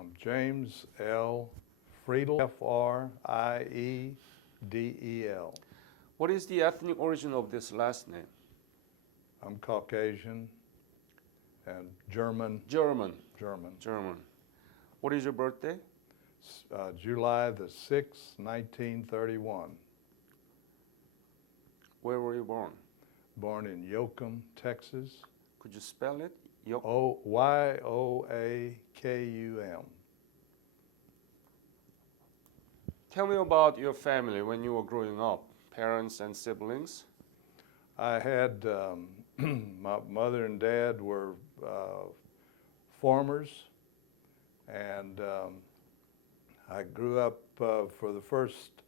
I'm James L. Friedel, F-R-I-E-D-E-L. What is the ethnic origin of this last name? I'm Caucasian and German. German. German. German. What is your birthday? July the 6th, 1931. Where were you born? Born in Yoakum, Texas. Could you spell it? Y-O-A-K-U-M. Tell me about your family when you were growing up, parents and siblings. I had, my mother and dad were farmers, and I grew up for the first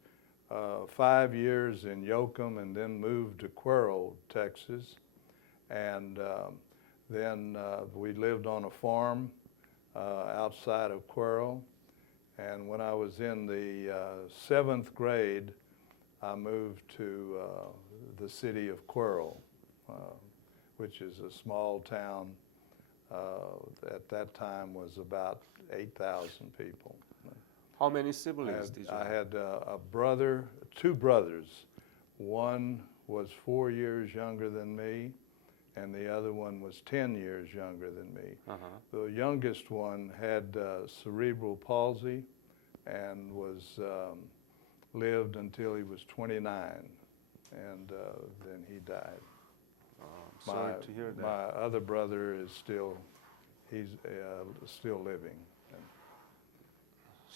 5 years in Yoakum and then moved to Cuero, Texas. And then we lived on a farm outside of Cuero. And when I was in the 7th grade, I moved to the city of Cuero, which is a small town. At that time was about 8,000 people. How many siblings did you have? I had a brother, 2 brothers. One was 4 years younger than me, and the other one was 10 years younger than me. The youngest one had cerebral palsy and was lived until he was 29, and then he died. I'm sorry to hear that. My other brother is still living.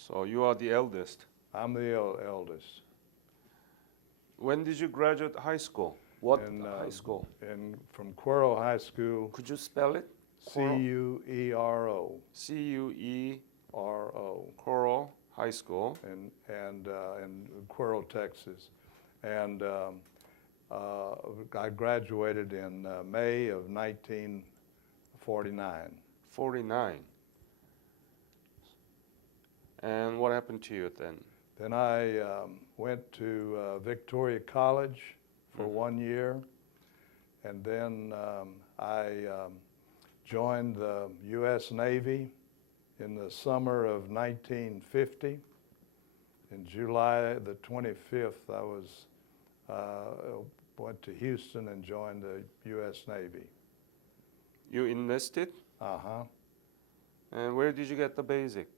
So you are the eldest. I'm the eldest. When did you graduate high school? What high school? From Cuero High School. Could you spell it? C-U-E-R-O. C-U-E-R-O. Cuero High School. In Cuero, Texas. And I graduated in May of 1949. 49. And what happened to you then? Then I went to Victoria College for 1 year, and then I joined the U.S. Navy in the summer of 1950. In July the 25th, I went to Houston and joined the U.S. Navy. You enlisted? Uh-huh. And where did you get the basic?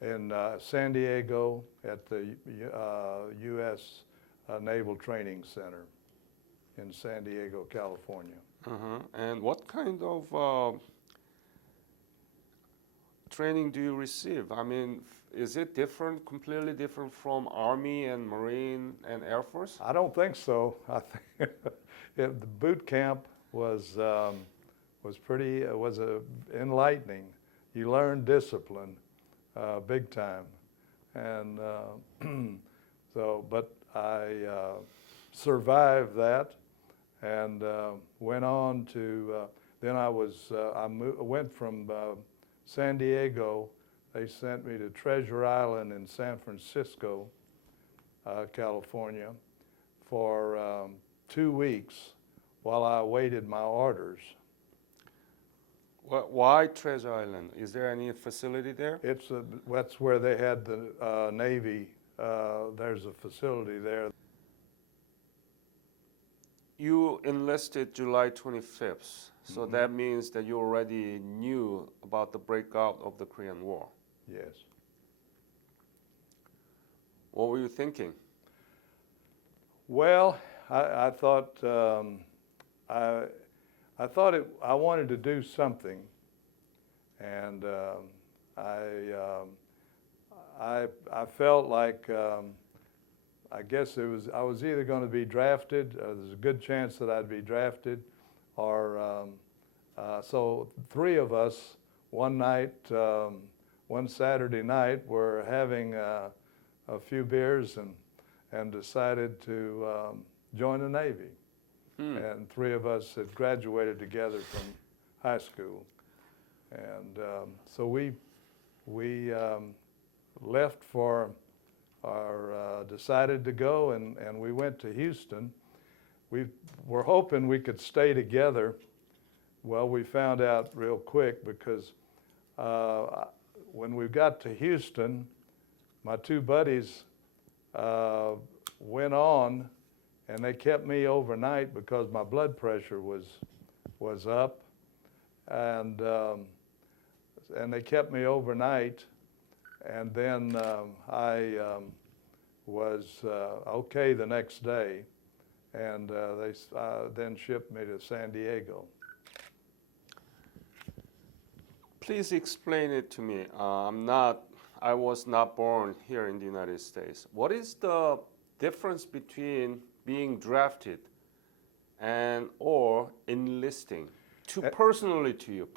In San Diego at the U.S. Naval Training Center in San Diego, California. And what kind of training do you receive? I mean, is it different, completely different from Army and Marine and Air Force? I don't think so. I think the boot camp was pretty enlightening. You learn discipline. Big time, and but I survived that, and went on to. Then I went from San Diego. They sent me to Treasure Island in San Francisco, California, for 2 weeks while I awaited my orders. Why Treasure Island? Is there any facility there? That's where they had the Navy. There's a facility there. You enlisted July 25th, so that means that you already knew about the breakout of the Korean War. Yes. What were you thinking? Well, I thought I wanted to do something, and I felt like I guess I was either going to be drafted. There's a good chance that I'd be drafted, or so 3 of us one night, one Saturday night, were having a few beers and decided to join the Navy. And 3 of us had graduated together from high school, and so we left for decided to go, and we went to Houston. We were hoping we could stay together. Well, we found out real quick, because when we got to Houston, my two buddies went on, and they kept me overnight because my blood pressure was up, and they kept me overnight, and then I was okay the next day, and they then shipped me to San Diego. Please explain it to me. I was not born here in the United States. What is the difference between being drafted and or enlisting? Personally to you.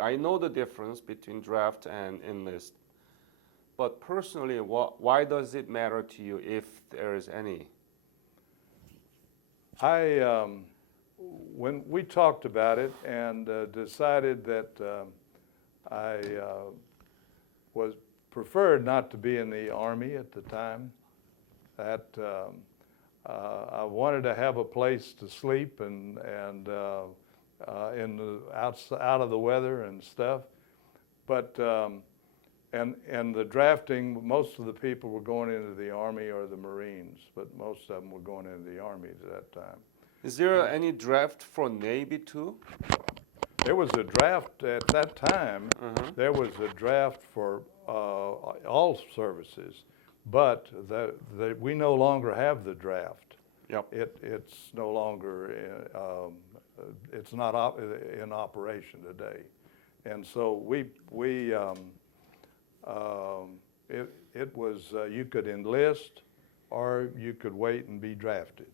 I know the difference between draft and enlist. But personally, why does it matter to you if there is any? When we talked about it and decided that I was preferred not to be in the Army at the time, that I wanted to have a place to sleep and in the out of the weather and stuff, but and the drafting, most of the people were going into the Army or the Marines, but most of them were going into the Army at that time. Is there any draft for Navy too? There was a draft at that time. There was a draft for all services, but we no longer have the draft. Yep. It's no longer it's not in operation today, and so it was you could enlist or you could wait and be drafted.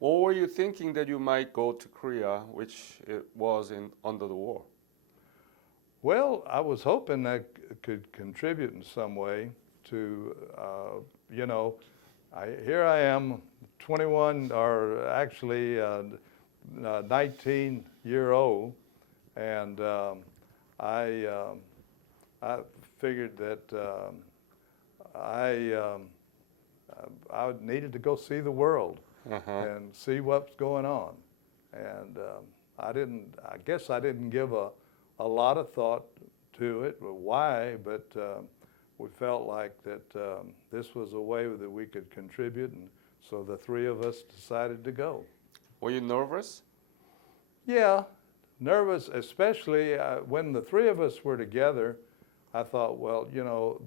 What were you thinking that you might go to Korea, which it was under the war? Well, I was hoping that could contribute in some way to, here I am, 21, or actually 19-year-old, and I figured that I needed to go see the world. And see what's going on, and I guess I didn't give a lot of thought to it, why, but we felt like that this was a way that we could contribute, and so the three of us decided to go. Were you nervous? Yeah, nervous, especially when the three of us were together. I thought, well,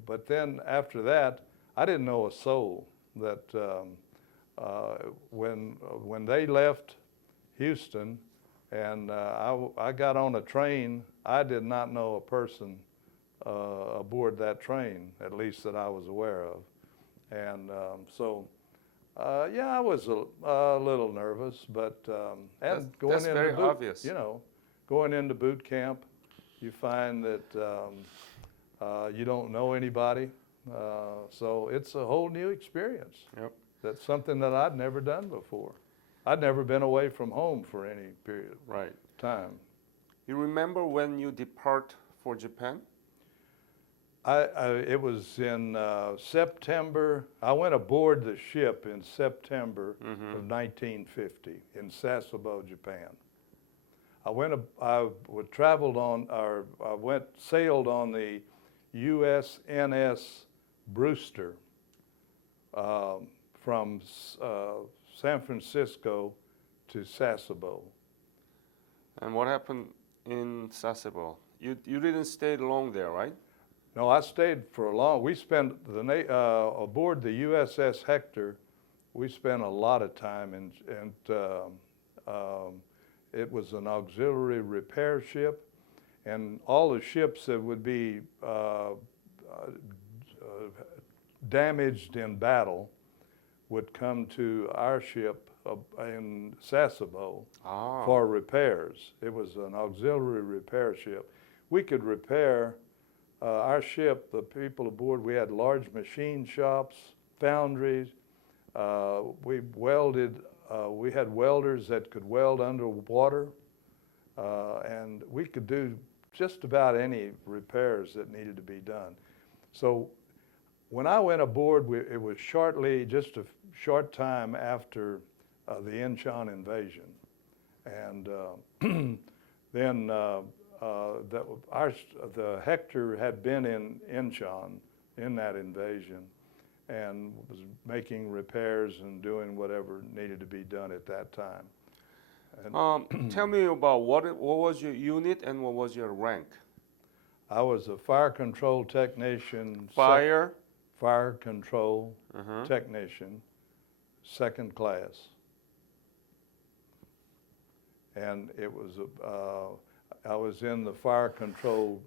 but then after that, I didn't know a soul. That when they left Houston and I got on a train, I did not know a person aboard that train, at least that I was aware of. And I was a little nervous, but that's very obvious. Going into boot camp, you find that you don't know anybody, so it's a whole new experience. Yep. That's something that I'd never done before. I'd never been away from home for any period of time. You remember when you depart for Japan? It was in September. I went aboard the ship in September of 1950 in Sasebo, Japan. I sailed on the USNS Brewster from San Francisco to Sasebo. And what happened in Sasebo? You didn't stay long there, right? No, I stayed for a long. We spent aboard the USS Hector. We spent a lot of time, and it was an auxiliary repair ship, and all the ships that would be damaged in battle would come to our ship in Sasebo for repairs. It was an auxiliary repair ship. We could repair our ship, the people aboard. We had large machine shops, foundries. We had welders that could weld underwater, and we could do just about any repairs that needed to be done. So when I went aboard, it was just a short time after the Incheon invasion. And then the Hector had been in Incheon in that invasion, and was making repairs and doing whatever needed to be done at that time. And Tell me about what was your unit and what was your rank? I was a fire control technician. Fire. Fire control Uh-huh. technician, second class. And it was I was in the fire control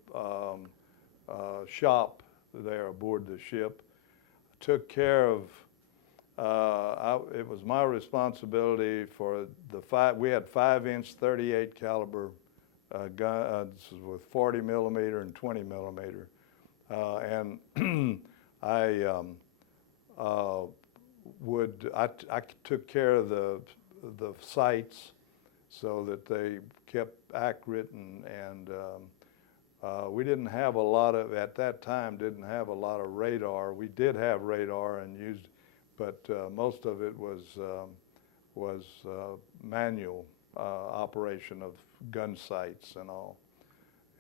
shop there aboard the ship. Took care of. It was my responsibility for we had 5-inch 38 caliber guns with 40 millimeter and 20 millimeter, and I took care of the sights so that they kept accurate, and we didn't have a lot of, at that time, didn't have a lot of radar. We did have radar and used, but most of it was manual operation of gun sights and all.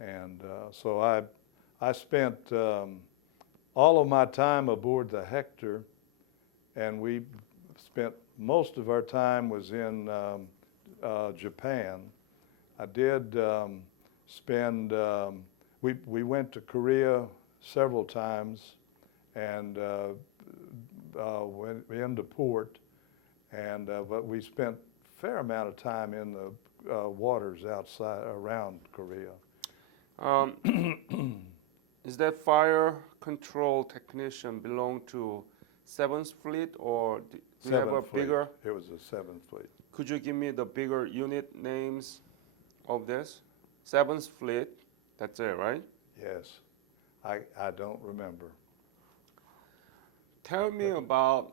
And so I spent all of my time aboard the Hector, and we spent most of our time was in Japan. I did spend, we went to Korea several times, and went into port, and but we spent a fair amount of time in the waters outside, around Korea. Is that fire control technician belong to 7th Fleet, or do you have a Seventh Fleet. bigger? It was the 7th Fleet. Could you give me the bigger unit names of this? 7th Fleet, that's it, right? Yes, I don't remember. Tell me about,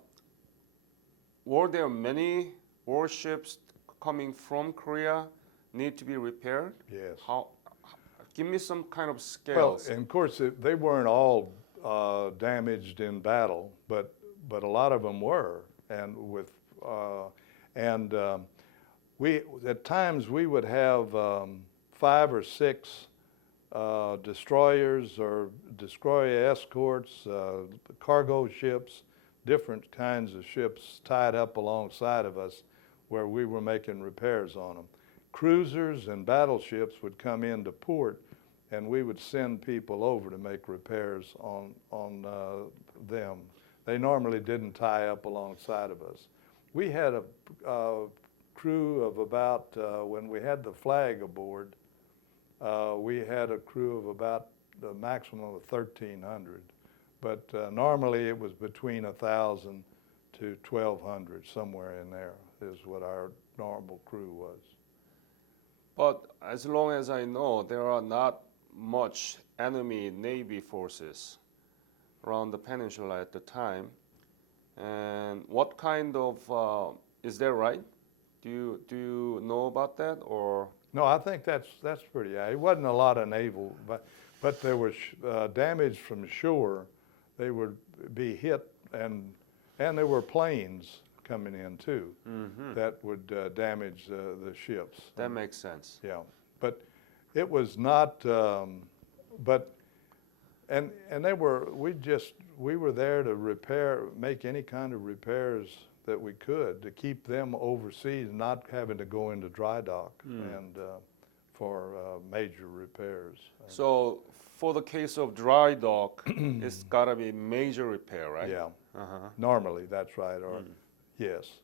were there many warships coming from Korea need to be repaired? Yes. How? Give me some kind of Well, scales. and of course, they weren't all damaged in battle, but a lot of them were, and we at times we would have 5 or 6 destroyers or destroyer escorts, cargo ships, different kinds of ships tied up alongside of us, where we were making repairs on them. Cruisers and battleships would come into port, and we would send people over to make repairs on them. They normally didn't tie up alongside of us. We had a crew of about, when we had the flag aboard, we had a crew of about the maximum of 1,300. But normally it was between 1,000 to 1,200, somewhere in there is what our normal crew was. But as long as I know, there are not much enemy Navy forces around the peninsula at the time. And what kind of, is that right? Do you know about that, or? No, I think that's pretty. It wasn't a lot of naval, but there was damage from shore. They would be hit, and there were planes coming in too, that would damage the ships. That makes sense. Yeah, but it was not. But they were. We were there to make any kind of repairs that we could to keep them overseas, not having to go into dry dock and for major repairs. So for the case of dry dock, it's gotta be major repair, right? Yeah, Uh-huh. normally that's right. Or yes.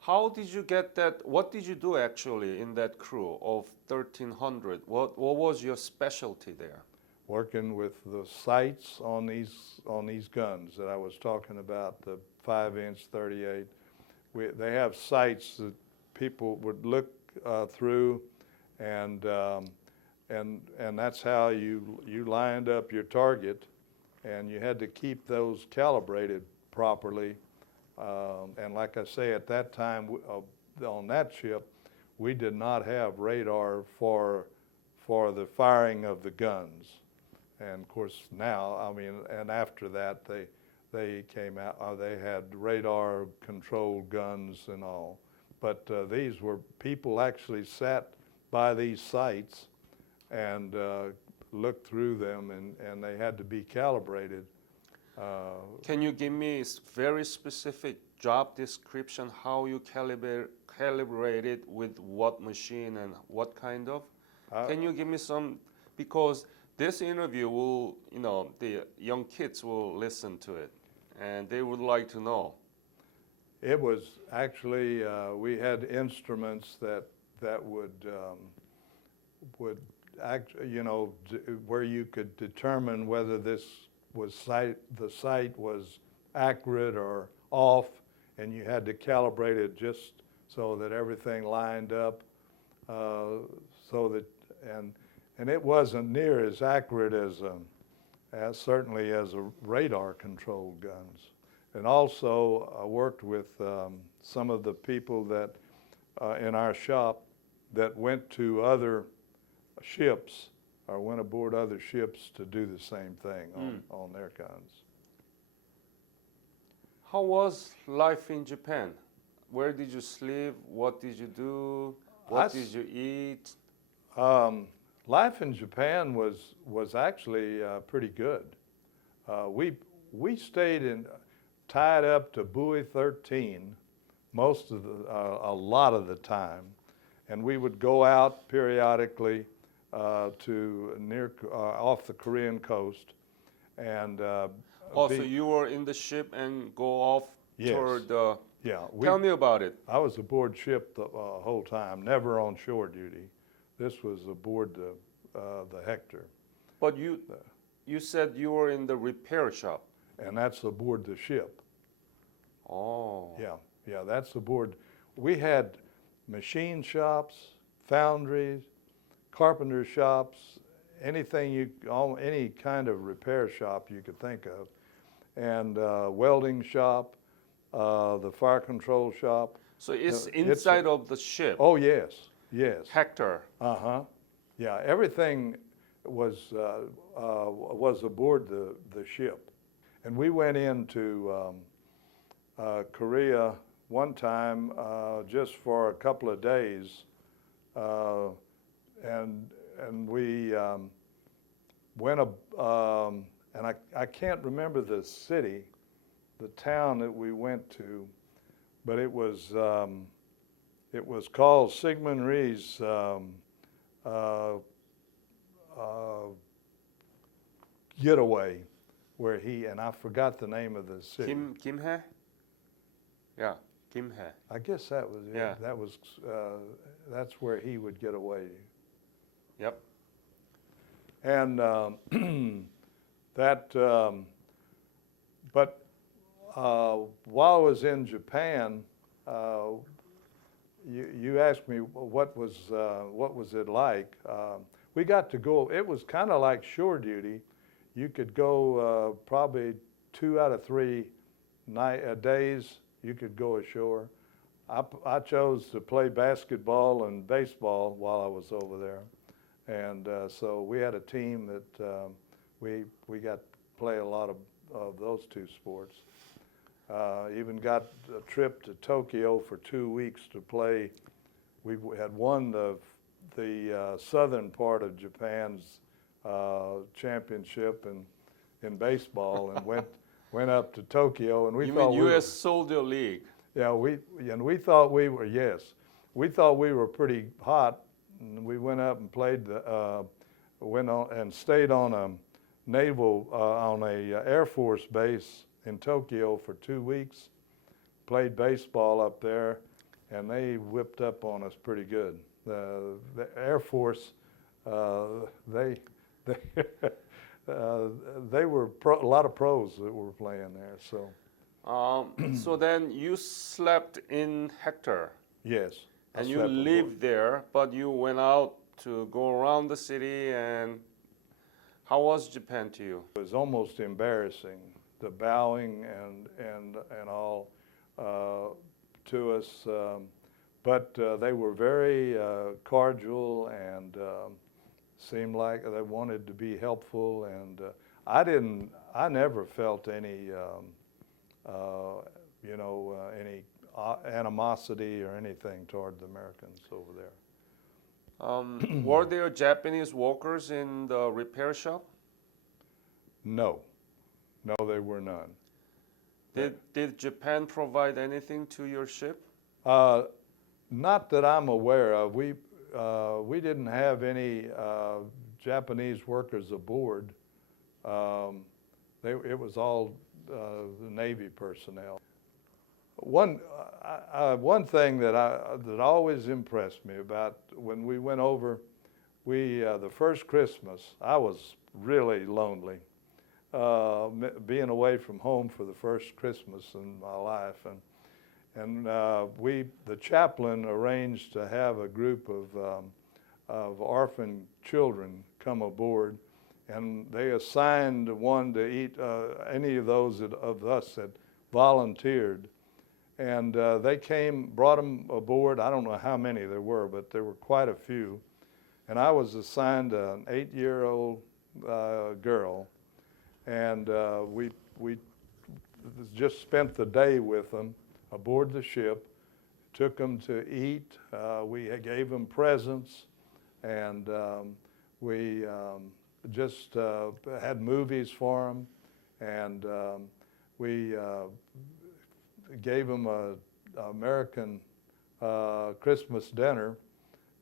How did you get that? What did you do actually in that crew of 1,300? What was your specialty there? Working with the sights on these guns that I was talking about, the 5-inch 38. They have sights that people would look through, and that's how you lined up your target, and you had to keep those calibrated properly. And like I say, at that time on that ship, we did not have radar for the firing of the guns. And of course now, I mean, and after that, they came out. They had radar-controlled guns and all. But these were people actually sat by these sites and look through them, and they had to be calibrated. Can you give me very specific job description, how you calibrate it with what machine and what kind of? Can you give me some, because this interview will, the young kids will listen to it and they would like to know. It was actually, we had instruments that would act, where you could determine whether this was the site was accurate or off, and you had to calibrate it just so that everything lined up, so that and it wasn't near as accurate as certainly as a radar controlled guns. And also I worked with some of the people that in our shop that went to other ships or went aboard other ships to do the same thing on their guns. How was life in Japan? Where did you sleep? What did you do? What did you eat? Life in Japan was actually pretty good. We stayed tied up to buoy 13 most of a lot of the time, and we would go out periodically to near off the Korean coast, and so you were in the ship and go off toward the. Yeah. Tell me about it. I was aboard ship the whole time, never on shore duty. This was aboard the Hector. But you said you were in the repair shop. And that's aboard the ship. Oh. Yeah, that's aboard. We had machine shops, foundries, carpenter shops, any kind of repair shop you could think of, and welding shop, the fire control shop. So it's inside of the ship. Oh yes. Hector. Yeah, everything was aboard the ship, and we went into Korea one time just for a couple of days, and we went and I can't remember the city, the town that we went to, but it was called Sigmund Rhee's getaway, where and I forgot the name of the city. Kimhae? Yeah, Kimhae. I guess that was it. Yeah. That's where he would get away. Yep. And but while I was in Japan, you asked me what was it like. We got to go. It was kind of like shore duty. You could go probably 2 out of 3 days. You could go ashore. I chose to play basketball and baseball while I was over there, and so we had a team that we got to play a lot of those 2 sports. Even got a trip to Tokyo for 2 weeks to play. We had won the southern part of Japan's championship in baseball, and went up to Tokyo, and You mean U.S. Soldier League? Yeah, we thought we were pretty hot, and we went up and played and stayed on a naval on a Air Force base in Tokyo for 2 weeks, played baseball up there, and they whipped up on us pretty good. The Air Force, they were a lot of pros that were playing there. So, so then you slept in Hector. Yes. And you lived there, but you went out to go around the city. And how was Japan to you? It was almost embarrassing, the bowing and all to us, but they were very cordial and seemed like they wanted to be helpful. And I never felt any, any animosity or anything toward the Americans over there. Were there Japanese workers in the repair shop? No, no, there were none. Did Japan provide anything to your ship? Not that I'm aware of. We didn't have any Japanese workers aboard. It was all the Navy personnel. One thing that always impressed me about when we went over, the first Christmas I was really lonely, being away from home for the first Christmas in my life, and the chaplain arranged to have a group of orphan children come aboard, and they assigned one to eat any of those of us that volunteered. And they brought them aboard. I don't know how many there were, but there were quite a few. And I was assigned an 8-year-old girl, and we just spent the day with them aboard the ship, took them to eat. We gave them presents, and we just had movies for them, and we gave them a American Christmas dinner,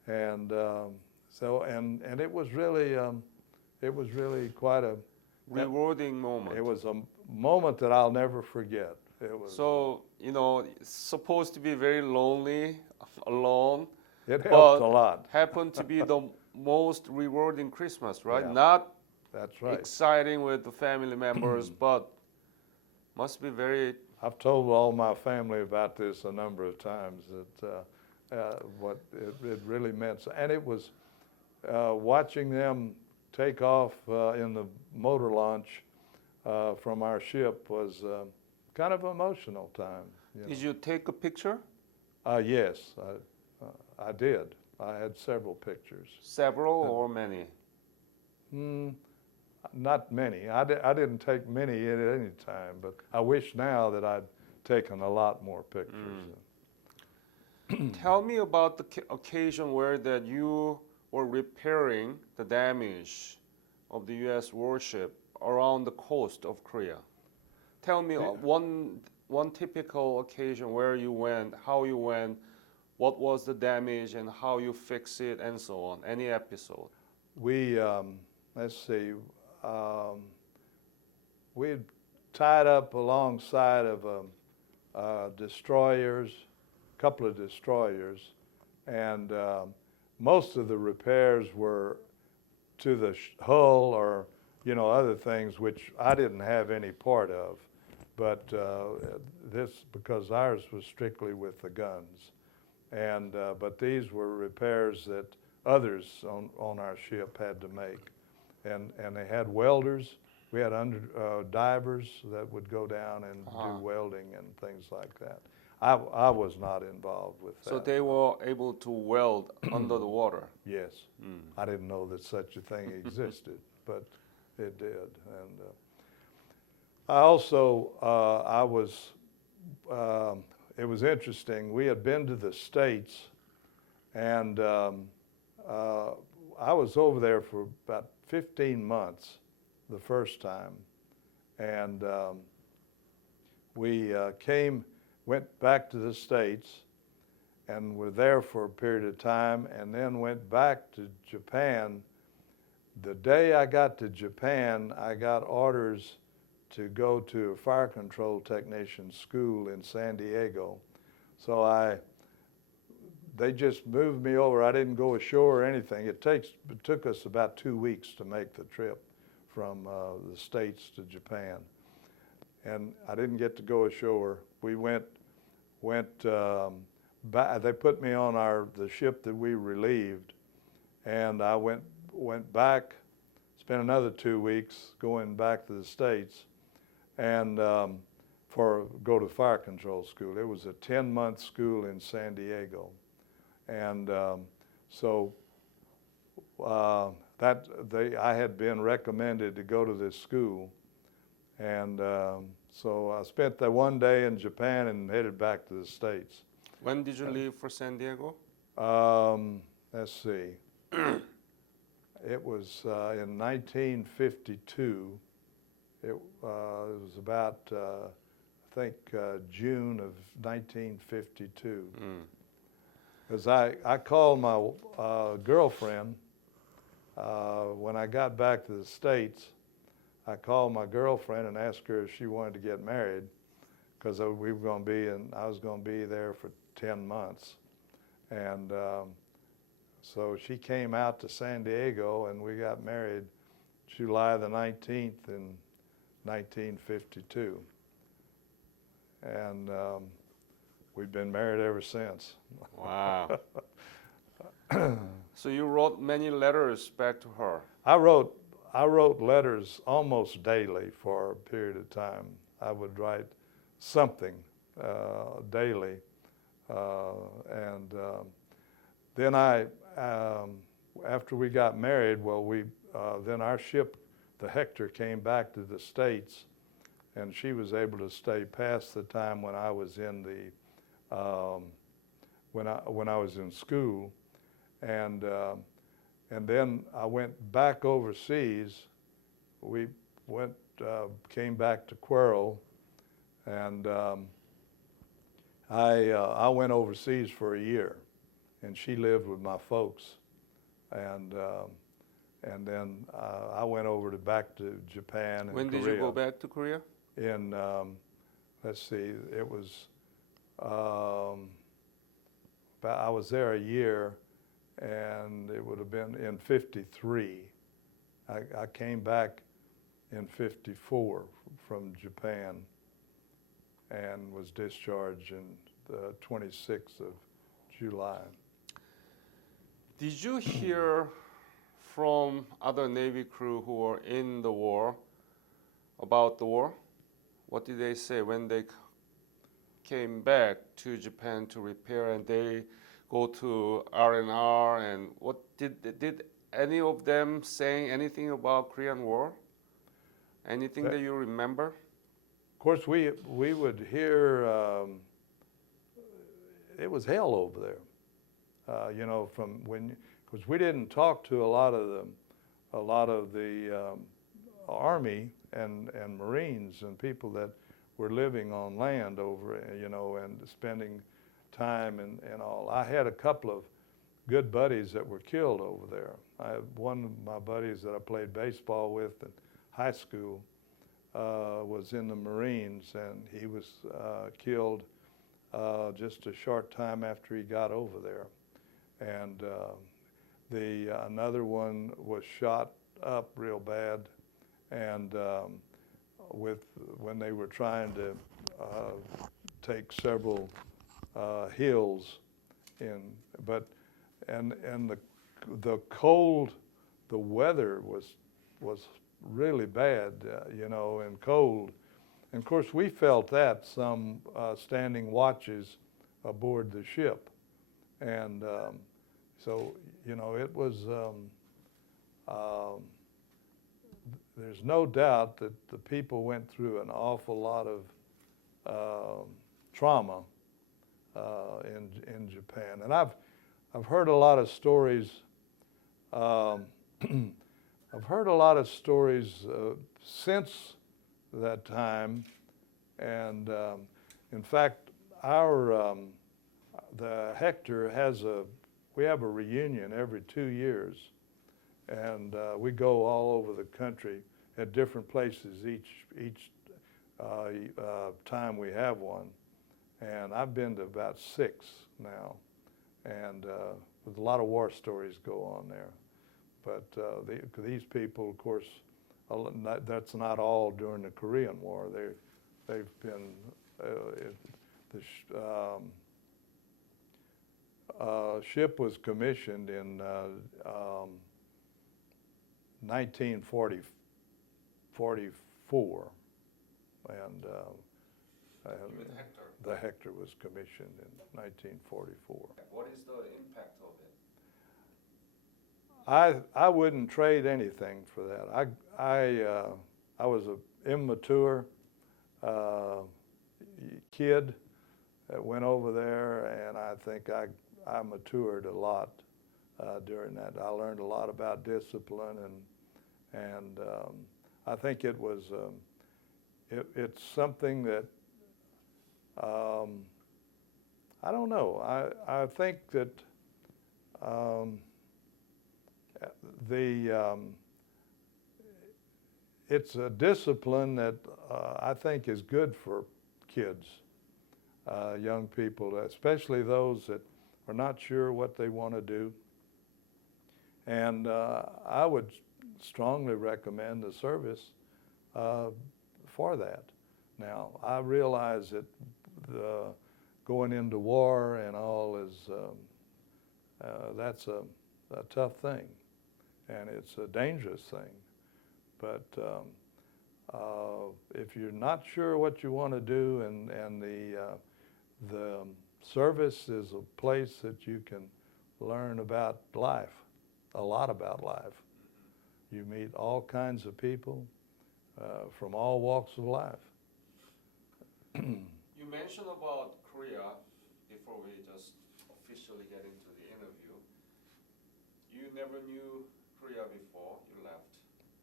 and and it was really quite a Rewarding moment. It was a moment that I'll never forget. It was So, it's supposed to be very lonely, alone. It helped a but lot. Happened to be the most rewarding Christmas, right? Yeah. Not That's right. exciting with the family members, but must be very. I've told all my family about this a number of times, that what it really meant. And it was watching them take off in the motor launch from our ship was kind of an emotional time. Did you take a picture? Yes, I did. I had several pictures. Several or many? Not many. I didn't take many at any time, but I wish now that I'd taken a lot more pictures. Tell me about the occasion where that you were repairing the damage of the U.S. warship around the coast of Korea. Tell me one typical occasion where you went, how you went, what was the damage, and how you fix it, and so on. Any episode? We let's see. We had tied up alongside of destroyers, a couple of destroyers, and most of the repairs were to the hull or other things which I didn't have any part of, but this because ours was strictly with the guns, and but these were repairs that others on our ship had to make. And they had welders. We had divers that would go down and do welding and things like that. I was not involved with that. So they were able to weld under the water? Yes. I didn't know that such a thing existed, but it did. And I also, it was interesting. We had been to the States, and I was over there for about 15 months the first time, and we went back to the States and were there for a period of time, and then went back to Japan. The day I got to Japan, I got orders to go to a fire control technician school in San Diego. So they just moved me over. I didn't go ashore or anything. It took us about 2 weeks to make the trip from the States to Japan. And I didn't get to go ashore. We went back. They put me on the ship that we relieved, and I went back, spent another 2 weeks going back to the States, and go to fire control school. It was a 10-month school in San Diego. And so I had been recommended to go to this school, and so I spent that one day in Japan and headed back to the States. When did you leave for San Diego? Let's see. It was in 1952. It was about, I think, June of 1952. Because I called my girlfriend when I got back to the States. I called my girlfriend and asked her if she wanted to get married, because we were going to be I was going to be there for 10 months. And so she came out to San Diego, and we got married July the 19th in 1952. And we've been married ever since. Wow. So you wrote many letters back to her. I wrote letters almost daily for a period of time. I would write something daily, and then after we got married, well, then our ship, the Hector, came back to the States, and she was able to stay past the time when I was in when I was in school, and then I went back overseas. We came back to Quirrell, and I went overseas for a year, and she lived with my folks, and then I went back to Japan and When Korea. did you go back to Korea? In let's see, it was I was there a year, and it would have been in '53. I came back in '54 from Japan and was discharged in the 26th of July. Did you hear from other Navy crew who were in the war about the war? What did they say when they came back to Japan to repair, and they go to R&R, and what did any of them saying anything about Korean War? Anything that you remember? Of course, we would hear it was hell over there. You know, from because we didn't talk to a lot of the Army and Marines and people that were living on land over, you know, and spending time and all. I had a couple of good buddies that were killed over there. One of my buddies that I played baseball with in high school was in the Marines, and he was killed just a short time after he got over there. And another one was shot up real bad, and when they were trying to take several hills and the cold, the weather was really bad, you know, and cold. And of course, we felt that some standing watches aboard the ship, and so you know, it was. There's no doubt that the people went through an awful lot of trauma in Japan, and I've heard a lot of stories. I've heard a lot of stories since that time, and in fact, the Hector we have a reunion every 2 years, and we go all over the country at different places each time we have one, and I've been to about 6 now, and there's a lot of war stories go on there. But these people, of course, that's not all during the Korean War. They've been ship was commissioned in 1944, and the Hector was commissioned in 1944. What is the impact of it? I wouldn't trade anything for that. I was an immature kid that went over there, and I think I matured a lot during that. I learned a lot about discipline, and I think it was it's something that I don't know. I think that it's a discipline that I think is good for kids, young people, especially those that are not sure what they want to do. And I would strongly recommend the service for that. Now, I realize that going into war and all is, that's a tough thing, and it's a dangerous thing. But if you're not sure what you want to do, and the service is a place that you can learn about life, a lot about life. You meet all kinds of people from all walks of life. You mentioned about Korea before we just officially get into the interview. You never knew Korea before you left.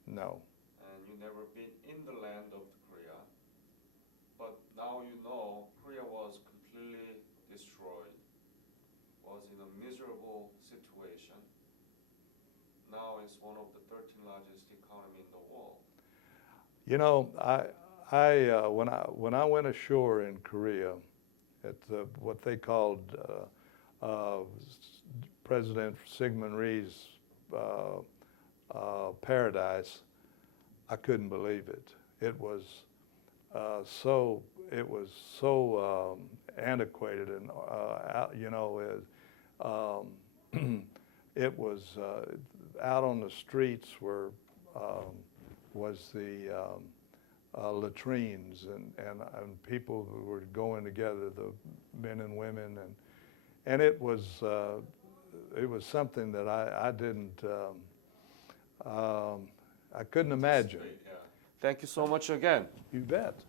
No. And you never been in the land of Korea. But now you know Korea was completely destroyed, was in a miserable situation. Now it's one of the 13 largest economy in the world. You know, when I went ashore in Korea at what they called President Syngman Rhee's paradise, I couldn't believe it. It was so antiquated, and you know, it was out on the streets where was the latrines and people who were going together, the men and women, and it was something that I didn't I couldn't imagine. Yeah. Thank you so much again. You bet.